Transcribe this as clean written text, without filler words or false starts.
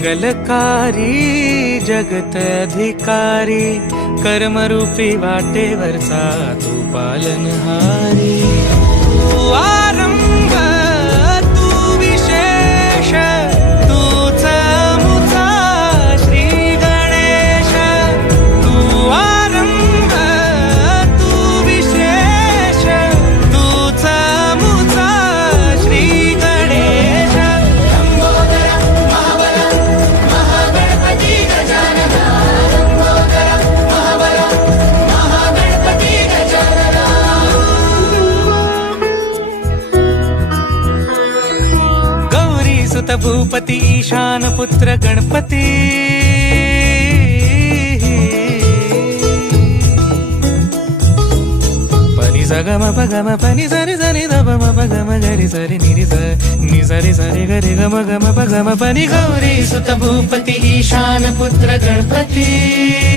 मंगलकारी जगत अधिकारी, कर्मरूपी वाटेवरचा तू पालनहारी। तू आरंभ तू विशेष, तूच मुचा श्री गणेश। तू आरंभ तू विशेष, तूच मुचा श्री गणेश। सुत भूपती ईशान पुत्र गणपती, पनी सगम पगम पनी सरी सरी दम पगम गरी सरी निरी नि सरी सरी गरी गम गम पगम पनी। गौरी सुत भूपती ईशान पुत्र गणपती।